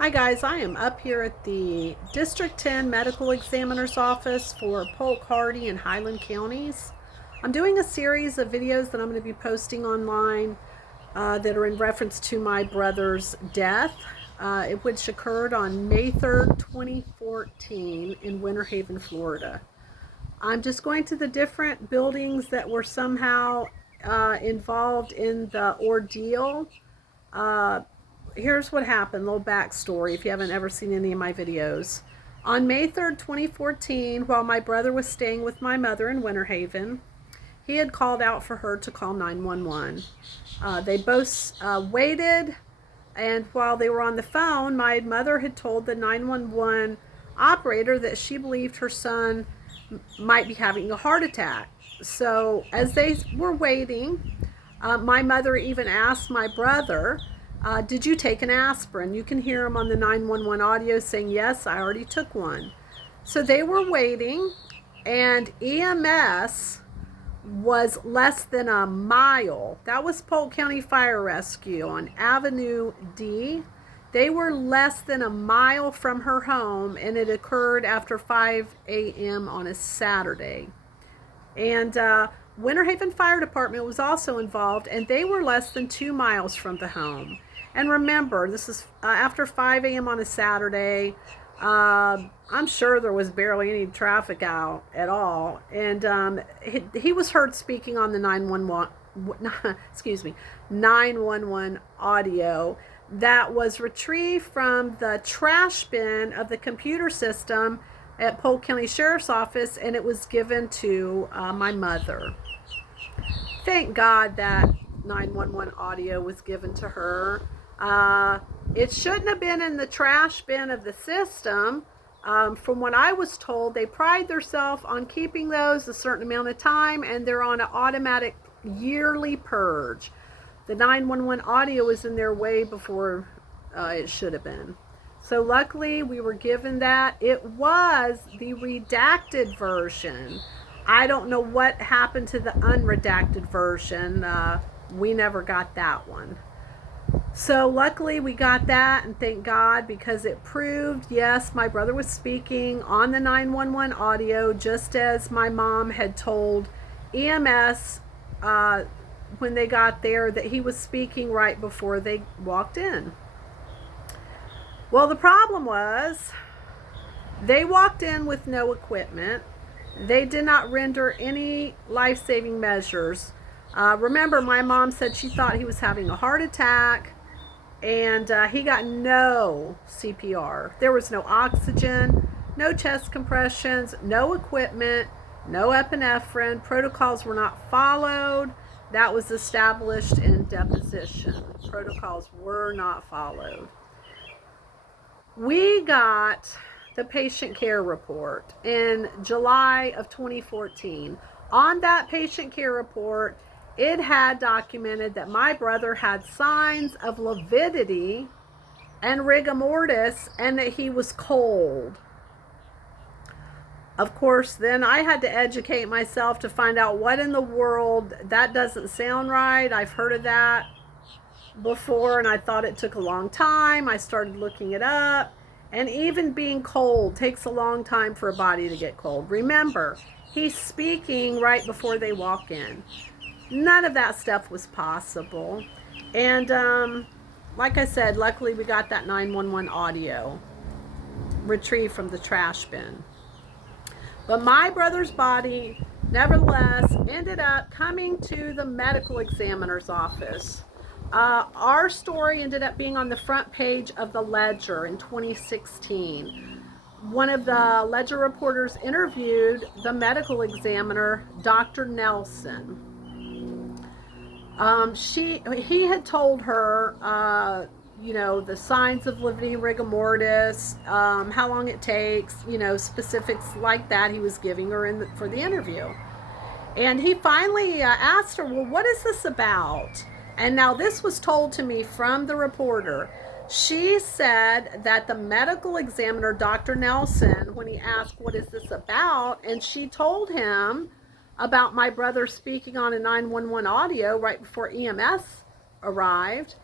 Hi guys, I am up here at the District 10 Medical Examiner's Office for Polk, Hardy, and Highland counties. I'm doing a series of videos that I'm going to be posting online that are in reference to my brother's death, which occurred on May 3rd, 2014 in Winter Haven, Florida. I'm just going to the different buildings that were somehow involved in the ordeal. Uh, Here's what happened, little backstory if you haven't ever seen any of my videos. On May 3rd, 2014, while my brother was staying with my mother in Winter Haven, he had called out for her to call 911. They both waited, and while they were on the phone, my mother had told the 911 operator that she believed her son might be having a heart attack. So, as they were waiting, my mother even asked my brother, did you take an aspirin? You can hear him on the 911 audio saying, yes, I already took one. So they were waiting, and EMS was less than a mile. That was Polk County Fire Rescue on Avenue D. They were less than a mile from her home, and it occurred after 5 a.m. on a Saturday. And Winter Haven Fire Department was also involved, and they were less than 2 miles from the home. And remember, this is after 5 a.m. on a Saturday. I'm sure there was barely any traffic out at all. And he was heard speaking on the 911 audio that was retrieved from the trash bin of the computer system at Polk County Sheriff's Office, and it was given to my mother. Thank God that 911 audio was given to her. It shouldn't have been in the trash bin of the system. From what I was told, they pride themselves on keeping those a certain amount of time, and they're on an automatic yearly purge. The 911 audio was in there way before it should have been. So luckily we were given that. It was the redacted version. I don't know what happened to the unredacted version. We never got that one. So luckily we got that, and thank God, because it proved, yes, my brother was speaking on the 911 audio just as my mom had told EMS when they got there that he was speaking right before they walked in. Well, the problem was they walked in with no equipment. They did not render any life-saving measures. Remember, my mom said she thought he was having a heart attack, and he got no CPR. There was no oxygen, no chest compressions, no equipment, no epinephrine. Protocols were not followed. That was established in deposition. Protocols were not followed. We got the patient care report in July of 2014. On that patient care report, it had documented that my brother had signs of lividity and rigor mortis, and that he was cold. Of course, then I had to educate myself to find out what in the world, that doesn't sound right. I've heard of that before, and I thought it took a long time. I started looking it up, and even being cold takes a long time for a body to get cold. Remember, he's speaking right before they walk in. None of that stuff was possible. And like I said, luckily we got that 911 audio retrieved from the trash bin. But my brother's body nevertheless ended up coming to the medical examiner's office. Our story ended up being on the front page of the Ledger in 2016. One of the Ledger reporters interviewed the medical examiner, Dr. Nelson. He had told her, the signs of lividity and rigor mortis, how long it takes, specifics like that he was giving her for the interview. And he finally asked her, well, what is this about? And now this was told to me from the reporter. She said that the medical examiner, Dr. Nelson, when he asked, what is this about? And she told him about my brother speaking on a 911 audio right before EMS arrived.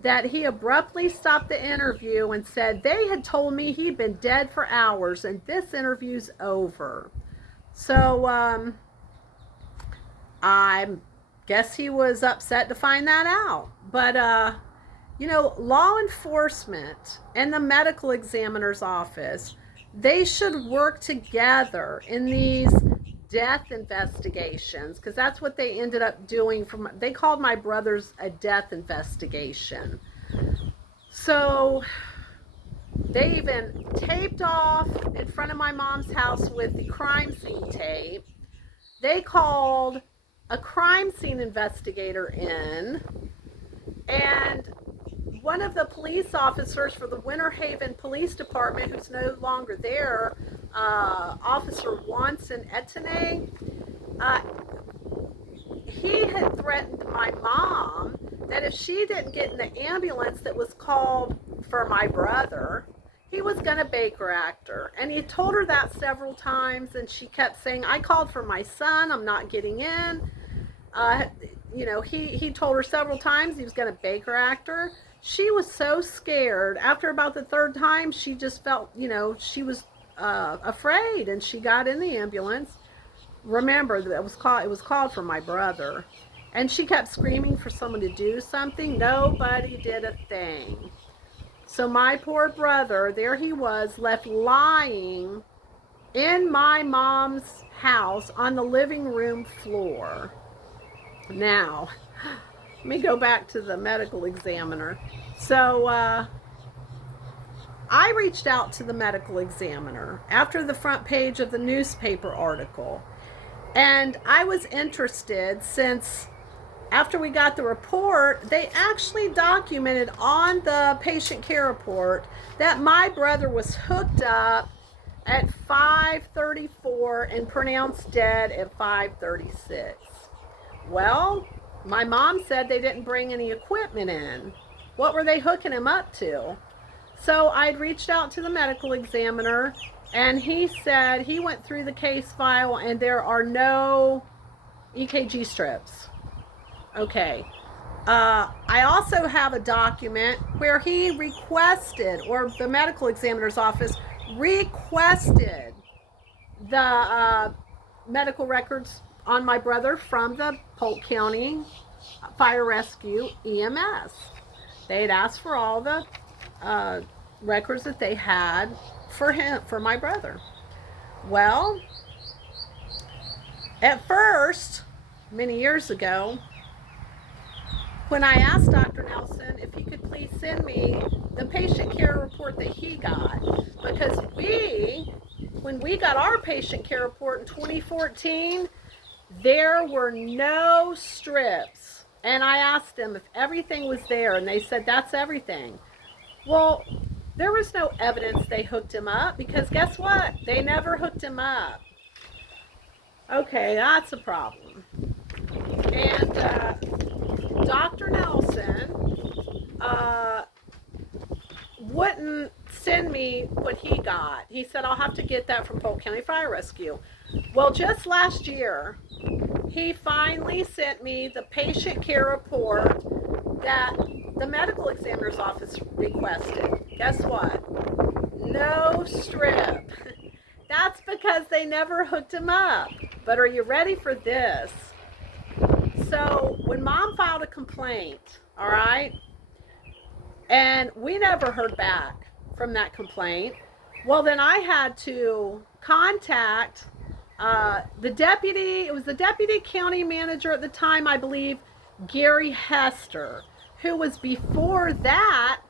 that he abruptly stopped the interview and said they had told me he'd been dead for hours and this interview's over. So I guess he was upset to find that out. But you know, law enforcement and the medical examiner's office, they should work together in these death investigations, because that's what they ended up doing. They called my brother's a death investigation. So they even taped off in front of my mom's house with the crime scene tape. They called a crime scene investigator in, and one of the police officers for the Winter Haven Police Department, who's no longer there, Officer Wanson Etene, he had threatened my mom that if she didn't get in the ambulance that was called for my brother, he was going to Baker act her. And he told her that several times, and she kept saying, I called for my son, I'm not getting in. You know, he told her several times he was going to Baker act her. She was so scared. After about the third time, she just felt, you know, she was afraid, and she got in the ambulance. Remember, that it was called for my brother, and she kept screaming for someone to do something. Nobody did a thing. So my poor brother, there he was, left lying in my mom's house on the living room floor. Now, let me go back to the medical examiner. So I reached out to the medical examiner after the front page of the newspaper article. And I was interested since after we got the report, they actually documented on the patient care report that my brother was hooked up at 5:34 and pronounced dead at 5:36. Well, my mom said they didn't bring any equipment in. What were they hooking him up to? So I'd reached out to the medical examiner, and he said he went through the case file and there are no EKG strips. Okay. I also have a document where he requested, or the medical examiner's office requested, the medical records on my brother from the Polk County Fire Rescue EMS. They had asked for all the records that they had for him, for my brother. Well, at first, many years ago, when I asked Dr. Nelson if he could please send me the patient care report that he got, because when we got our patient care report in 2014, there were no strips. And I asked them if everything was there, and they said that's everything. Well, there was no evidence they hooked him up, because guess what? They never hooked him up. Okay, that's a problem. And Dr. Nelson wouldn't send me what he got. He said, I'll have to get that from Polk County Fire Rescue. Well, just last year, he finally sent me the patient care report that the medical examiner's office requested. Guess what? No strip. That's because they never hooked him up. But are you ready for this? So when Mom filed a complaint, all right, and we never heard back from that complaint, well, then I had to contact the deputy. It was the deputy county manager at the time, I believe, Gary Hester, who was before that,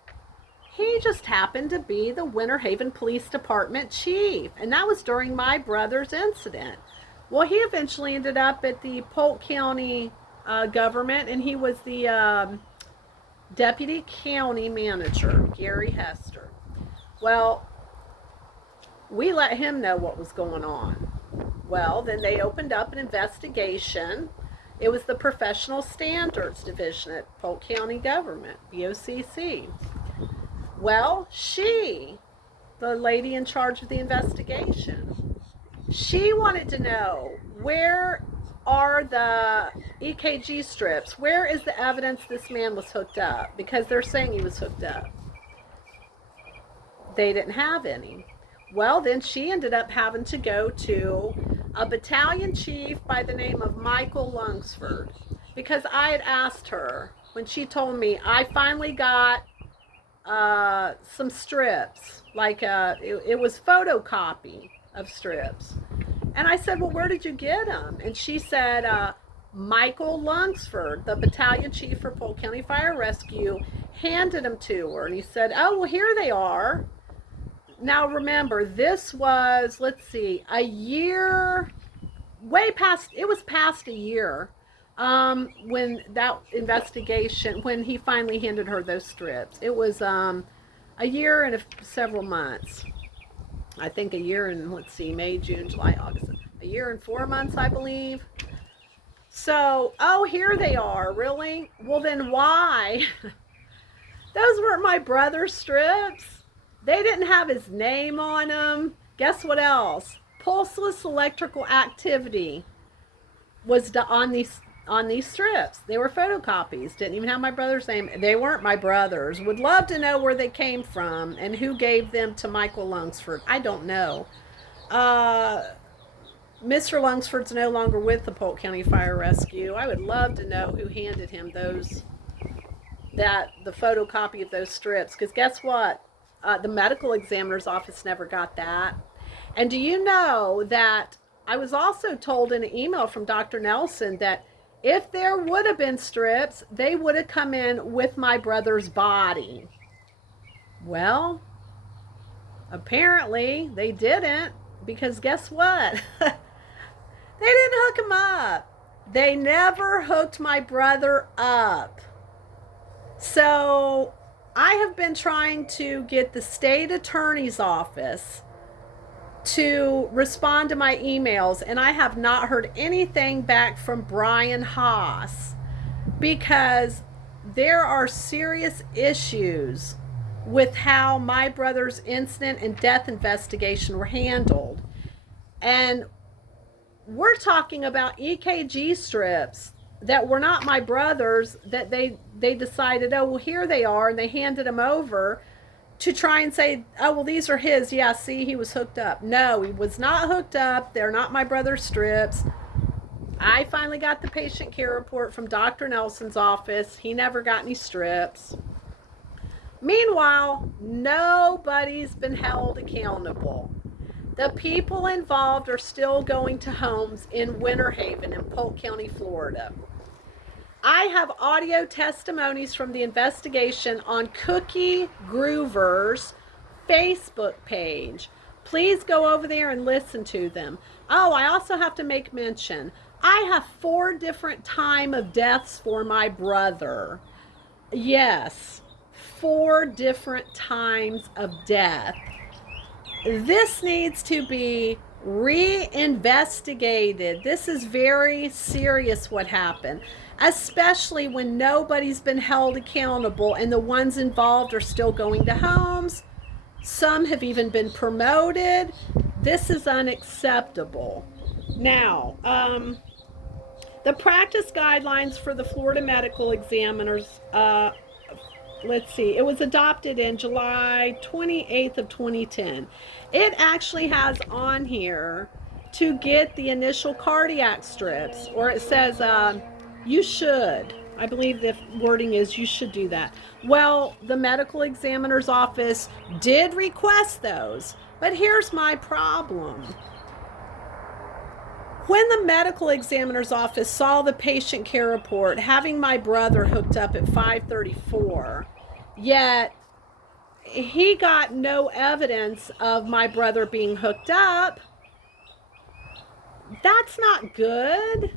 he just happened to be the Winter Haven Police Department chief. And that was during my brother's incident. Well, he eventually ended up at the Polk County government, and he was the deputy county manager, Gary Hester. Well, we let him know what was going on. Well, then they opened up an investigation. It was the Professional Standards Division at Polk County Government, BOCC. Well, the lady in charge of the investigation, she wanted to know where are the EKG strips? Where is the evidence this man was hooked up? Because they're saying he was hooked up. They didn't have any. Well, then she ended up having to go to a battalion chief by the name of Michael Lunsford, because I had asked her when she told me I finally got some strips, like it was photocopy of strips. And I said, well, where did you get them? And she said, Michael Lunsford, the battalion chief for Polk County Fire Rescue, handed them to her. And he said, oh, well, here they are. Now, remember, this was, let's see, a year, way past, it was past a year when that investigation, when he finally handed her those strips. It was a year and several months. I think a year and, let's see, May, June, July, August. A year and 4 months, I believe. So, oh, here they are, really? Well, then why? Those weren't my brother's strips. They didn't have his name on them. Guess what else? Pulseless electrical activity was on these strips. They were photocopies. Didn't even have my brother's name. They weren't my brother's. Would love to know where they came from and who gave them to Michael Lunsford. I don't know. Mr. Lunsford's no longer with the Polk County Fire Rescue. I would love to know who handed him the photocopy of those strips. Because guess what? The medical examiner's office never got that. And do you know that I was also told in an email from Dr. Nelson that if there would have been strips, they would have come in with my brother's body. Well, apparently they didn't, because guess what? They didn't hook him up. They never hooked my brother up. So I have been trying to get the state attorney's office to respond to my emails, and I have not heard anything back from Brian Haas, because there are serious issues with how my brother's incident and death investigation were handled. And we're talking about EKG strips that were not my brother's, that they decided, oh, well, here they are, and they handed them over to try and say, oh, well, these are his. Yeah, see, he was hooked up. No, he was not hooked up. They're not my brother's strips. I finally got the patient care report from Dr. Nelson's office. He never got any strips. Meanwhile, nobody's been held accountable. The people involved are still going to homes in Winter Haven in Polk County, Florida. I have audio testimonies from the investigation on Cookie Groover's Facebook page. Please go over there and listen to them. Oh, I also have to make mention, I have 4 different time of deaths for my brother. Yes, 4 different times of death. This needs to be reinvestigated. This is very serious what happened, especially when nobody's been held accountable and the ones involved are still going to homes. Some have even been promoted. This is unacceptable. Now, the practice guidelines for the Florida medical examiners, let's see, it was adopted in July 28th of 2010. It actually has on here to get the initial cardiac strips, or it says you should. I believe the wording is you should do that. Well, the medical examiner's office did request those, but here's my problem. When the medical examiner's office saw the patient care report having my brother hooked up at 5:34, yet he got no evidence of my brother being hooked up, that's not good.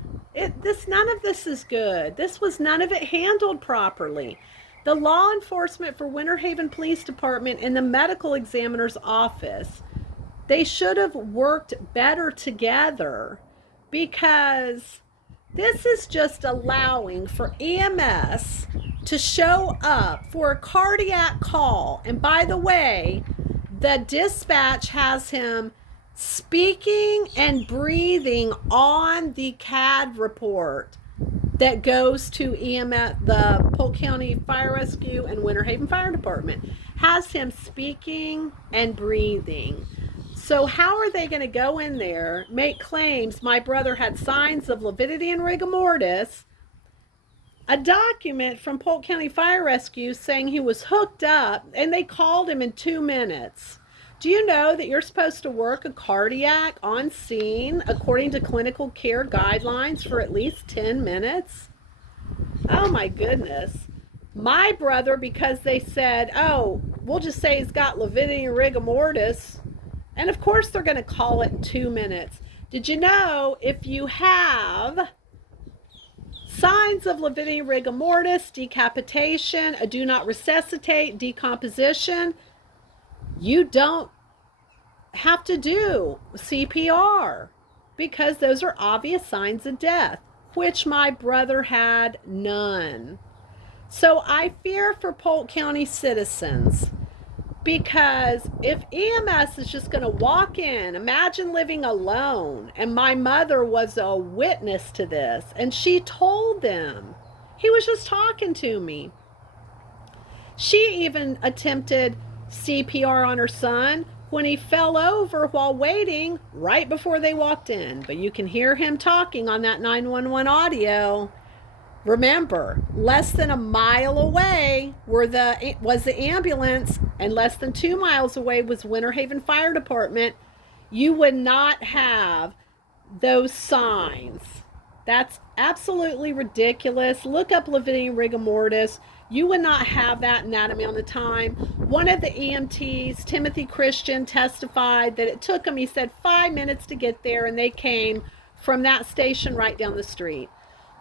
None of this is good. None of it handled properly. The law enforcement for Winter Haven Police Department and the medical examiner's office, they should have worked better together, because this is just allowing for EMS to show up for a cardiac call. And by the way, the dispatch has him speaking and breathing on the CAD report that goes to EMS, the Polk County Fire Rescue and Winter Haven Fire Department, has him speaking and breathing. So how are they going to go in there, make claims my brother had signs of lividity and rigor mortis, a document from Polk County Fire Rescue saying he was hooked up, and they called him in 2 minutes? Do you know that you're supposed to work a cardiac on scene according to clinical care guidelines for at least 10 minutes? Oh my goodness. My brother, because they said, oh, we'll just say he's got lividity and rigor mortis, and of course they're going to call it in 2 minutes. Did you know if you have signs of lividity, rigor mortis, decapitation, a do not resuscitate, decomposition, you don't have to do CPR because those are obvious signs of death, which my brother had none. So I fear for Polk County citizens, because if EMS is just going to walk in, imagine living alone, and my mother was a witness to this, and she told them, he was just talking to me. She even attempted CPR on her son when he fell over while waiting right before they walked in. But you can hear him talking on that 911 audio. Remember, less than a mile away was the ambulance, and less than 2 miles away was Winter Haven Fire Department. You would not have those signs. That's absolutely ridiculous. Look up lividity and rigor mortis. You would not have that in that amount of time. One of the EMTs, Timothy Christian, testified that it took him, he said, 5 minutes to get there, and they came from that station right down the street.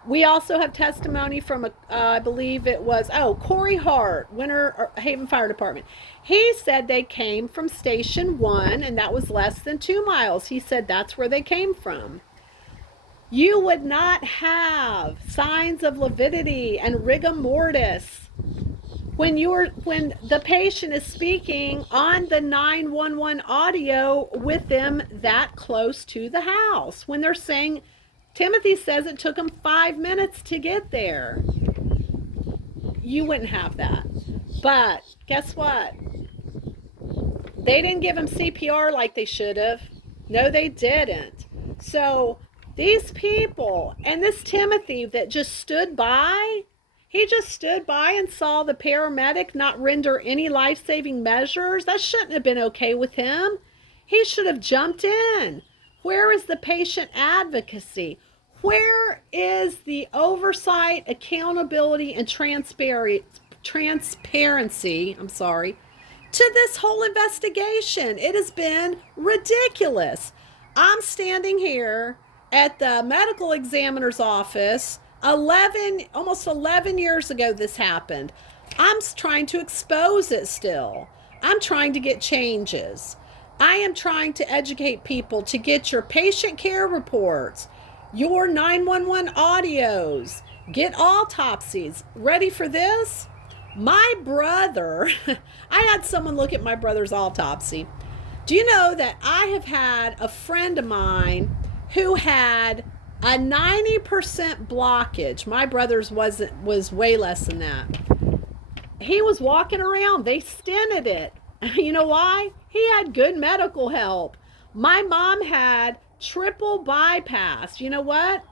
We also have testimony from, I believe it was, Corey Hart, Winter Haven Fire Department. He said they came from Station 1, and that was less than 2 miles. He said that's where they came from. You would not have signs of lividity and rigor mortis when the patient is speaking on the 911 audio with them that close to the house. When they're saying, Timothy says it took him 5 minutes to get there. You wouldn't have that. But guess what? They didn't give him CPR like they should have. No, they didn't. So these people, and this Timothy that just stood by, he just stood by and saw the paramedic not render any life-saving measures. That shouldn't have been okay with him. He should have jumped in. Where is the patient advocacy? Where is the oversight, accountability, and transparency, to this whole investigation? It has been ridiculous. I'm standing here at the medical examiner's office. Almost 11 years ago this happened. I'm trying to expose it still. I'm trying to get changes. I am trying to educate people to get your patient care reports, your 911 audios, get autopsies. Ready for this? My brother, I had someone look at my brother's autopsy. Do you know that I have had a friend of mine who had a 90% blockage? My brother's was way less than that. He was walking around. They stented it. You know why? He had good medical help. My mom had triple bypass. You know what?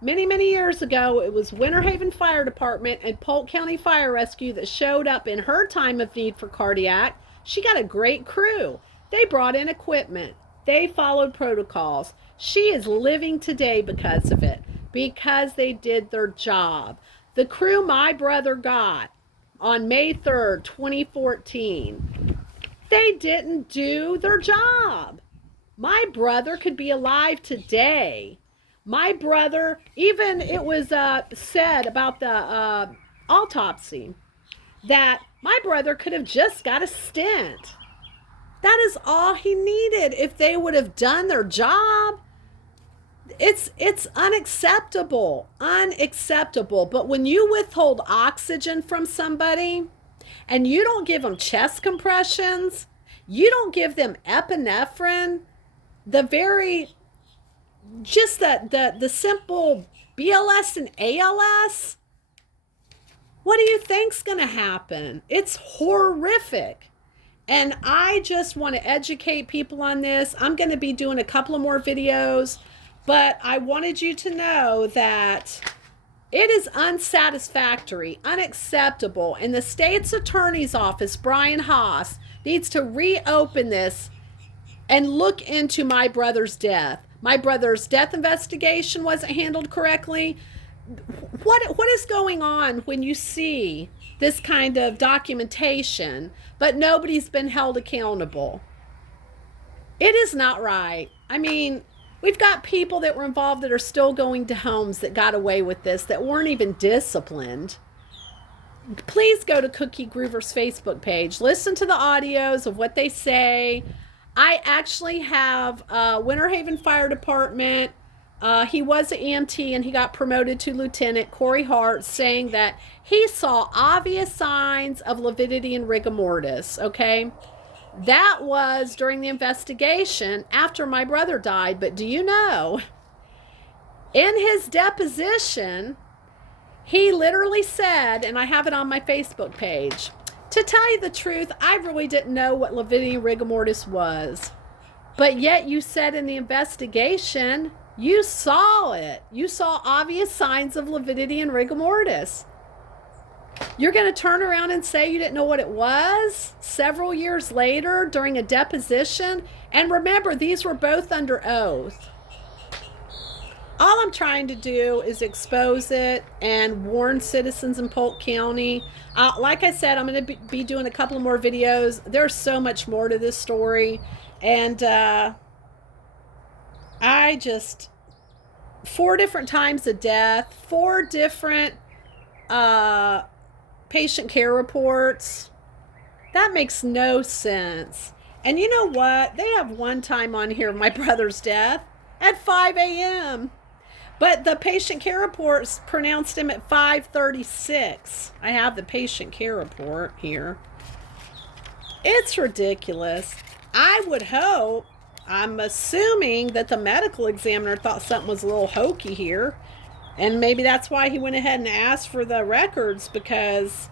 Many, many years ago, it was Winter Haven Fire Department and Polk County Fire Rescue that showed up in her time of need for cardiac. She got a great crew. They brought in equipment. They followed protocols. She is living today because of it, because they did their job. The crew my brother got on May 3rd, 2014, they didn't do their job. My brother could be alive today. My brother, even it was said about the autopsy that my brother could have just got a stent. That is all he needed if they would have done their job. It's unacceptable. But when you withhold oxygen from somebody and you don't give them chest compressions, you don't give them epinephrine, just the simple BLS and ALS, what do you think's going to happen? It's horrific. And I just want to educate people on this. I'm going to be doing a couple of more videos, but I wanted you to know that it is unsatisfactory, unacceptable, and the state's attorney's office, Brian Haas, needs to reopen this and look into my brother's death. My brother's death investigation wasn't handled correctly. What is going on when you see this kind of documentation, but nobody's been held accountable? It is not right. I mean, we've got people that were involved that are still going to homes that got away with this, that weren't even disciplined. Please go to Cookie Groover's Facebook page. Listen to the audios of what they say. I actually have Winter Haven Fire Department. He was an EMT and he got promoted to lieutenant, Corey Hart, saying that he saw obvious signs of lividity and rigor mortis, okay? That was during the investigation after my brother died. But do you know, in his deposition, he literally said, and I have it on my Facebook page, to tell you the truth, I really didn't know what lividity and rigor mortis was. But yet you said in the investigation, you saw it. You saw obvious signs of lividity and rigor mortis. You're going to turn around and say you didn't know what it was several years later during a deposition? And remember, these were both under oath. All I'm trying to do is expose it and warn citizens in Polk County. Like I said, I'm going to be doing a couple of more videos. There's so much more to this story. And I just, 4 different times of death, 4 different patient care reports. That makes no sense. And you know what? They have one time on here, my brother's death, at 5 a.m. But the patient care reports pronounced him at 5:36. I have the patient care report here. It's ridiculous. I would hope, I'm assuming that the medical examiner thought something was a little hokey here. And maybe that's why he went ahead and asked for the records, because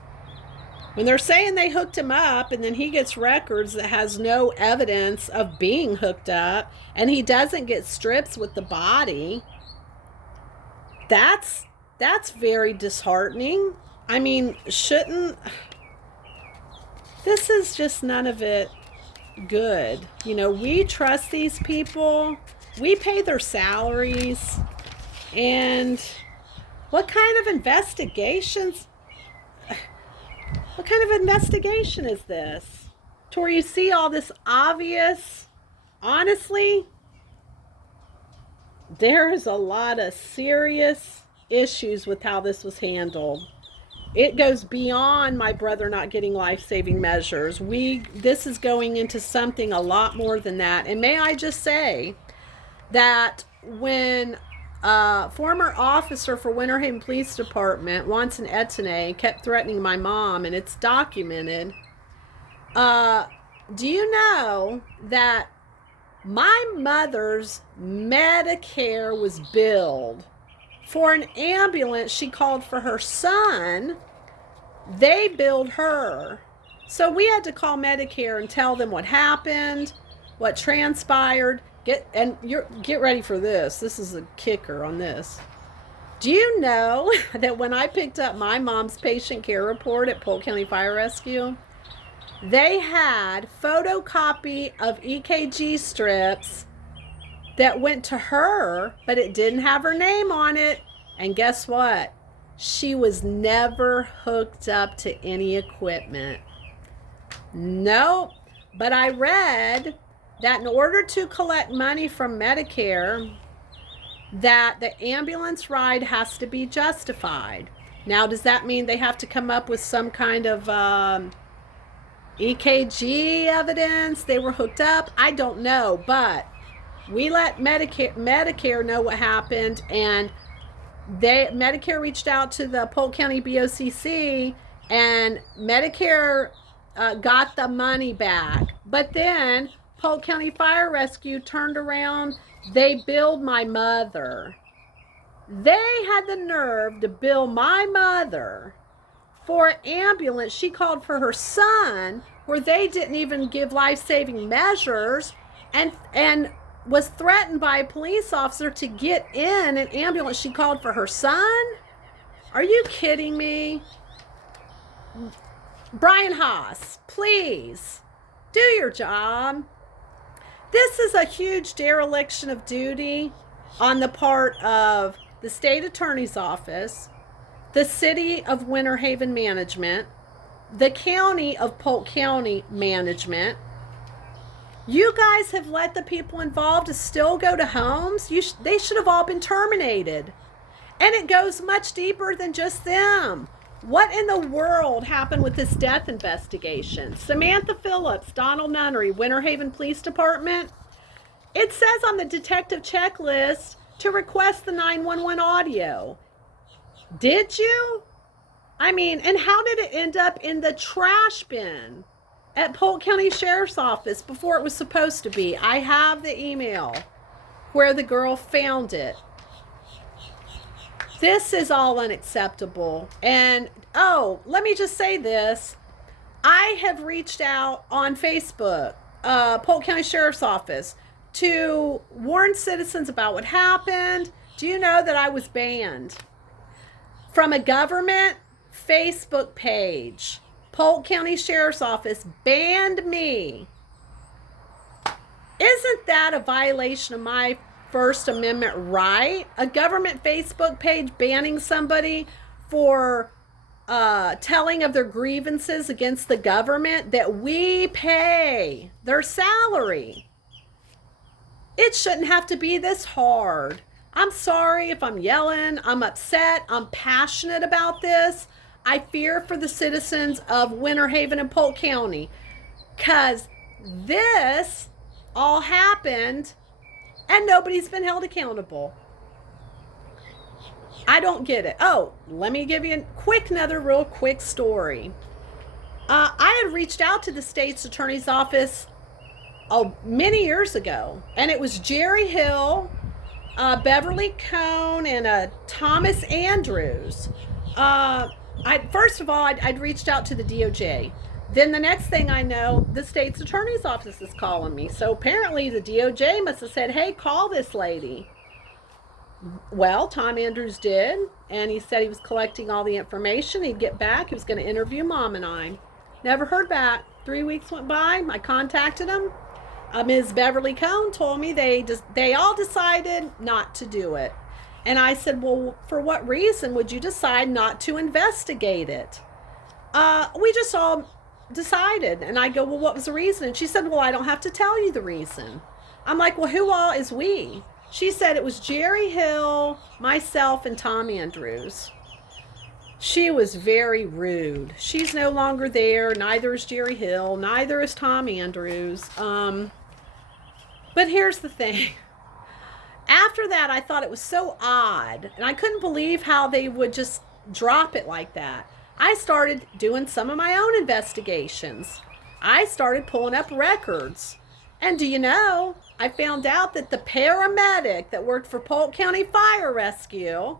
when they're saying they hooked him up and then he gets records that has no evidence of being hooked up and he doesn't get strips with the body, that's very disheartening. I mean, this is just none of it good. You know, we trust these people. We pay their salaries. And what kind of investigation is this? To where you see all this obvious, honestly, there is a lot of serious issues with how this was handled. It goes beyond my brother not getting life-saving measures. This is going into something a lot more than that. And may I just say that when former officer for Winter Haven Police Department, Wanson Etene, kept threatening my mom, and it's documented, do you know that my mother's Medicare was billed for an ambulance she called for her son? They billed her. So we had to call Medicare and tell them what happened, what transpired. Get ready for this. This is a kicker on this. Do you know that when I picked up my mom's patient care report at Polk County Fire Rescue, they had photocopy of EKG strips that went to her, but it didn't have her name on it. And guess what? She was never hooked up to any equipment. Nope. But I read that in order to collect money from Medicare, that the ambulance ride has to be justified. Now, does that mean they have to come up with some kind of EKG evidence they were hooked up? I don't know, but we let Medicare know what happened, and Medicare reached out to the Polk County BOCC, and Medicare got the money back. But then Polk County Fire Rescue turned around. They billed my mother. They had the nerve to bill my mother for an ambulance she called for her son, where they didn't even give life-saving measures, and was threatened by a police officer to get in an ambulance she called for her son. Are you kidding me? Brian Haas, please do your job. This is a huge dereliction of duty on the part of the state attorney's office, the city of Winter Haven management, the county of Polk County management. You guys have let the people involved to still go to homes. They should have all been terminated. And it goes much deeper than just them. What in the world happened with this death investigation? Samantha Phillips, Donald Nunnery, Winter Haven Police Department. It says on the detective checklist to request the 911 audio. Did you? I mean, and how did it end up in the trash bin at Polk County Sheriff's Office before it was supposed to be? I have the email where the girl found it. This is all unacceptable. And, oh, let me just say this. I have reached out on Facebook, Polk County Sheriff's Office, to warn citizens about what happened. Do you know that I was banned from a government Facebook page? Polk County Sheriff's Office banned me. Isn't that a violation of my First Amendment right? A government Facebook page banning somebody for telling of their grievances against the government that we pay their salary. It shouldn't have to be this hard. I'm sorry if I'm yelling. I'm upset. I'm passionate about this. I fear for the citizens of Winter Haven and Polk County, because this all happened and nobody's been held accountable. I don't get it. Oh, let me give you another real quick story. I had reached out to the state's attorney's office many years ago, and it was Jerry Hill, Beverly Cone, and Thomas Andrews. First of all, I'd reached out to the DOJ. Then the next thing I know, the state's attorney's office is calling me. So apparently the DOJ must have said, hey, call this lady. Well, Tom Andrews did, and he said he was collecting all the information. He'd get back. He was going to interview Mom and I. Never heard back. 3 weeks went by. I contacted him. Ms. Beverly Cone told me they all decided not to do it. And I said, well, for what reason would you decide not to investigate it? We just all decided. And I go, well, what was the reason? And she said, well, I don't have to tell you the reason. I'm like, well, who all is we? She said it was Jerry Hill, myself, and Tom Andrews. She was very rude. She's no longer there. Neither is Jerry Hill. Neither is Tom Andrews. But here's the thing. After that, I thought it was so odd, and I couldn't believe how they would just drop it like that. I started doing some of my own investigations. I started pulling up records. And do you know, I found out that the paramedic that worked for Polk County Fire Rescue,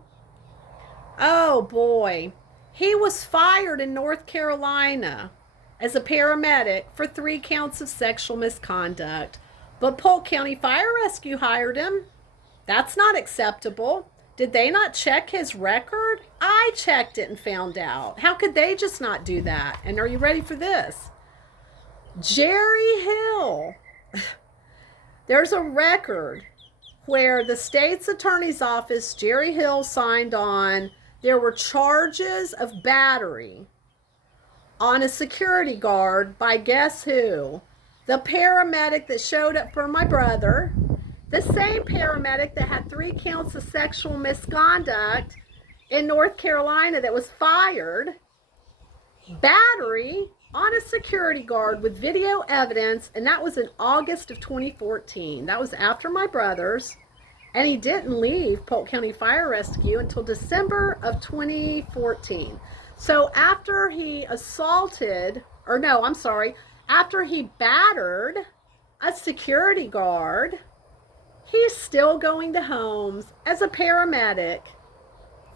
oh boy, he was fired in North Carolina as a paramedic for 3 counts of sexual misconduct. But Polk County Fire Rescue hired him. That's not acceptable. Did they not check his record? I checked it and found out. How could they just not do that? And are you ready for this? Jerry Hill. There's a record where the state's attorney's office, Jerry Hill, signed on. There were charges of battery on a security guard by guess who? The paramedic that showed up for my brother. The same paramedic that had 3 counts of sexual misconduct in North Carolina that was fired. Battery on a security guard with video evidence, and that was in August of 2014. That was after my brother's, and he didn't leave Polk County Fire Rescue until December of 2014. So after he after he battered a security guard. He's still going to homes as a paramedic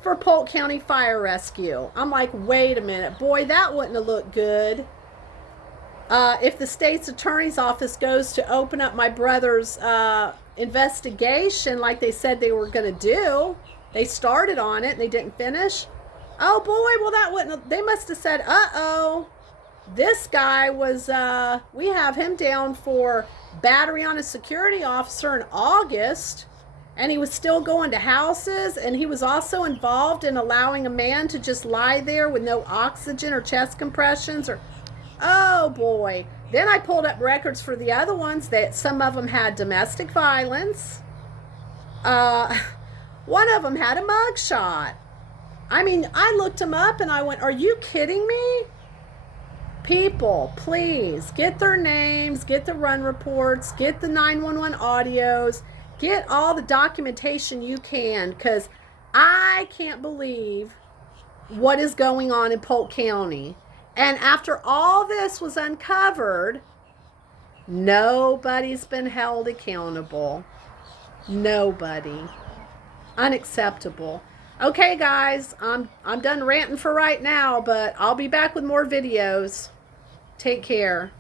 for Polk County Fire Rescue. I'm like, wait a minute, boy, that wouldn't have looked good. If the state's attorney's office goes to open up my brother's investigation like they said they were going to do, they started on it and they didn't finish. Oh boy, well that wouldn't have, they must have said, uh-oh, this guy was, we have him down for battery on a security officer in August, and he was still going to houses, and he was also involved in allowing a man to just lie there with no oxygen or chest compressions or, oh boy. Then I pulled up records for the other ones that some of them had domestic violence. One of them had a mugshot. I mean, I looked him up and I went, are you kidding me? People, please get their names, get the run reports, get the 911 audios, get all the documentation you can, because I can't believe what is going on in Polk County. And after all this was uncovered, nobody's been held accountable. Nobody. Unacceptable. Okay, guys, I'm done ranting for right now, but I'll be back with more videos. Take care.